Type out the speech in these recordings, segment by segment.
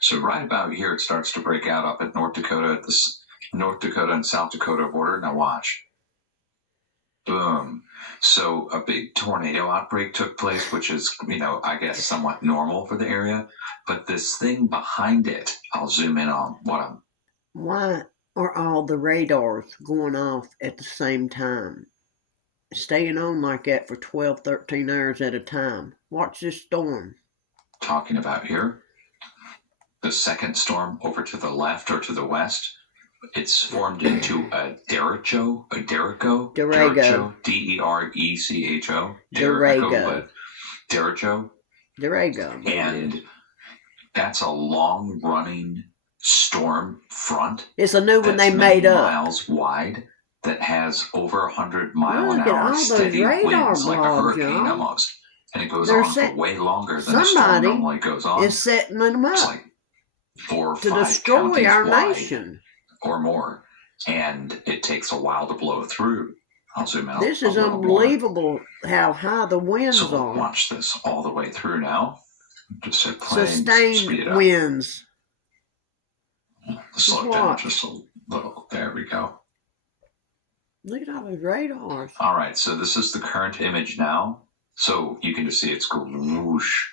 So right about here, it starts to break out up at North Dakota, at the North Dakota and South Dakota border. Now watch. Boom. So a big tornado outbreak took place, which is, I guess somewhat normal for the area. But this thing behind it, I'll zoom in on Why are all the radars going off at the same time? Staying on like that for 12, 13 hours at a time. Watch this storm. Talking about here. The second storm over to the left or to the west. It's formed into a derecho, Durago. D-E-R-E-C-H-O. Durago. But derecho. Durago. And that's a long-running storm front. It's a new one they made up. Miles wide that has over 100 mile an hour steady winds, like a hurricane almost. And it goes on for way longer than a storm normally goes on. Is setting them up. It's like 4 or 5 to destroy our nation or more, and it takes a while to blow through. I'll zoom out. This is unbelievable how high the winds are. Watch this all the way through now. Just hit play. Sustained winds. Slow it down just a little. There we go. Look at all those radars. All right, so this is the current image now. So you can just see it's whoosh,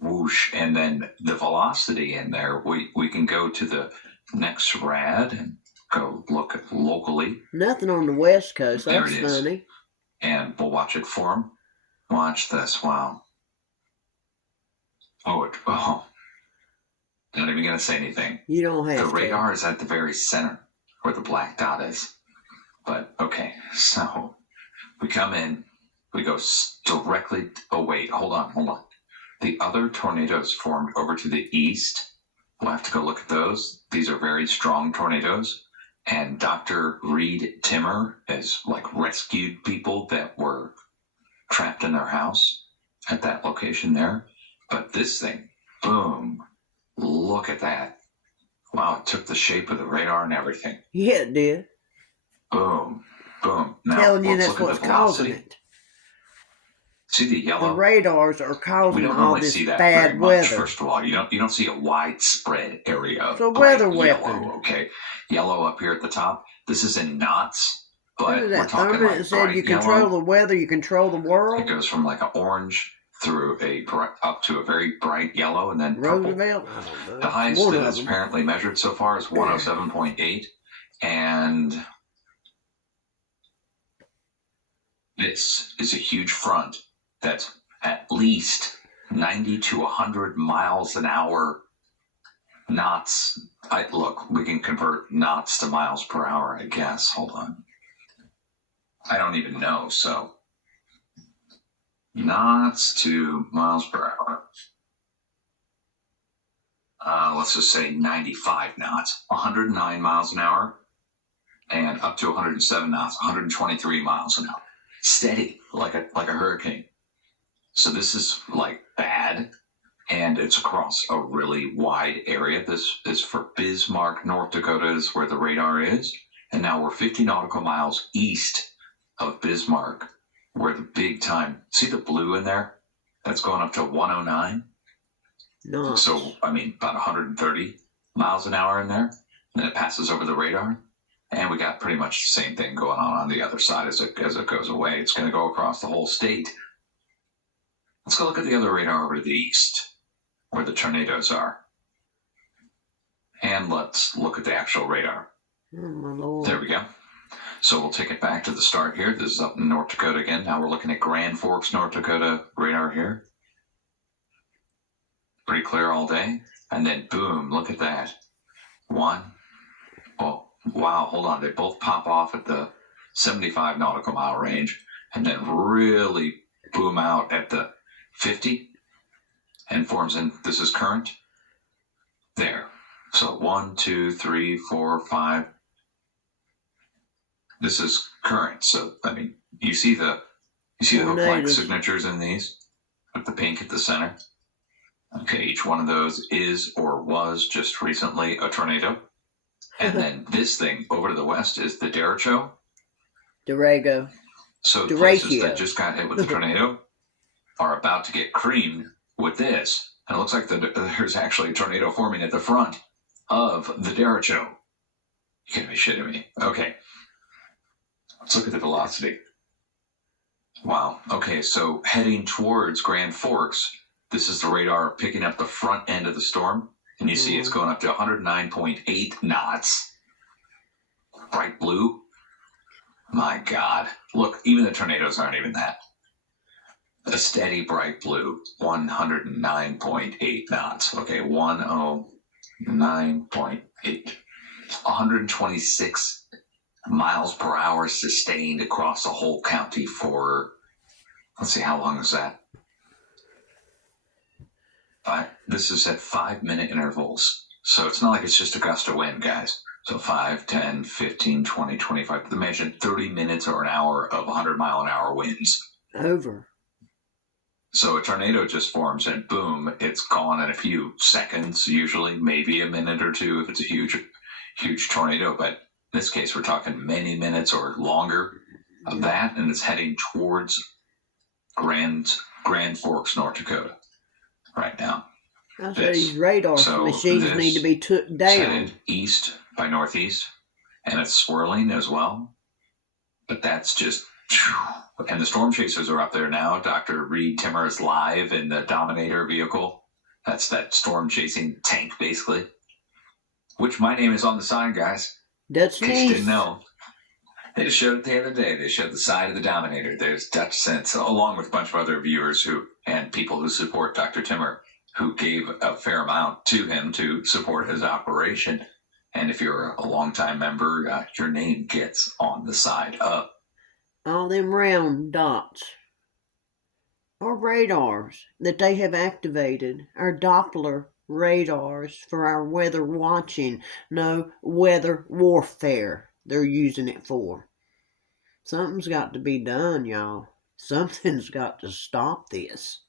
whoosh, and then the velocity in there. We can go to the next rad and go look at locally. Nothing on the west coast. There That's funny. And we'll watch it form. Watch this. Wow. Oh. Not even going to say anything. You don't have to. The radar is at the very center where the black dot is. But, okay, so we come in, we go directly, wait, hold on. The other tornadoes formed over to the east. We'll have to go look at those. These are very strong tornadoes. And Dr. Reed Timmer has, rescued people that were trapped in their house at that location there. But this thing, boom, look at that. Wow, it took the shape of the radar and everything. Yeah, it did. Boom, boom. Now, telling you that's what's causing it. See the yellow? The radars are causing all this see that bad weather. First of all, you don't see a widespread area. It's a weather weapon. Yellow, okay, yellow up here at the top. This is in knots, but we're talking like said you control yellow. The weather, you control the world. It goes from like an orange through up to a very bright yellow, and then purple. Roosevelt. I don't know. The highest that is apparently measured so far is 107.8, and this is a huge front that's at least 90 to 100 miles an hour knots. Look, we can convert knots to miles per hour, I guess. Hold on. I don't even know, so knots to miles per hour. Let's just say 95 knots, 109 miles an hour, and up to 107 knots, 123 miles an hour. Steady, like a hurricane. So this is bad, and it's across a really wide area. This is for Bismarck, North Dakota is where the radar is. And now we're 50 nautical miles east of Bismarck, where the big time, see the blue in there? That's going up to 109. No. So, about 130 miles an hour in there. And then it passes over the radar. And we got pretty much the same thing going on the other side as it goes away. It's going to go across the whole state. Let's go look at the other radar over to the east, where the tornadoes are. And let's look at the actual radar. Oh, my Lord. There we go. So we'll take it back to the start here. This is up in North Dakota again. Now we're looking at Grand Forks, North Dakota radar here. Pretty clear all day. And then boom, look at that. One. Oh, wow, hold on. They both pop off at the 75 nautical mile range and then really boom out at the 50 and forms in, this is current. There. So 1, 2, 3, 4, 5. This is current. So, you see the black signatures in these with the pink at the center. Okay, each one of those is or was just recently a tornado. And then this thing over to the west is the derecho. Durago. So places that just got hit with the tornado are about to get creamed with this. And it looks like there's actually a tornado forming at the front of the derecho. You gotta be shitting me. Okay. Let's look at the velocity. Wow. Okay, so heading towards Grand Forks, this is the radar picking up the front end of the storm. And you see it's going up to 109.8 knots. Bright blue. My God. Look, even the tornadoes aren't even that. A steady bright blue, 109.8 knots. Okay, 109.8. 126 miles per hour sustained across the whole county for, let's see, how long is that? This is at 5-minute intervals. So it's not like it's just a gust of wind, guys. So 5, 10, 15, 20, 25. Imagine 30 minutes or an hour of 100-mile-an-hour winds. Over. So a tornado just forms and boom, it's gone in a few seconds, usually, maybe a minute or two if it's a huge tornado. But in this case, we're talking many minutes or longer of that, and it's heading towards Grand Forks, North Dakota right now. I say these radar machines need to be took down. It's headed east by northeast, and it's swirling as well. But that's just... And the storm chasers are up there now. Dr. Reed Timmer is live in the Dominator vehicle. That's that storm chasing tank, basically. Which my name is on the sign, guys. That's in nice. case you didn't know. They just showed it the other day. They showed the side of the Dominator. There's Dutch Sense, along with a bunch of other viewers and people who support Dr. Timmer, who gave a fair amount to him to support his operation. And if you're a longtime member, your name gets on the side up. All them round dots are radars that they have activated, our Doppler radars for our weather watching. No, weather warfare they're using it for. Something's got to be done, y'all. Something's got to stop this.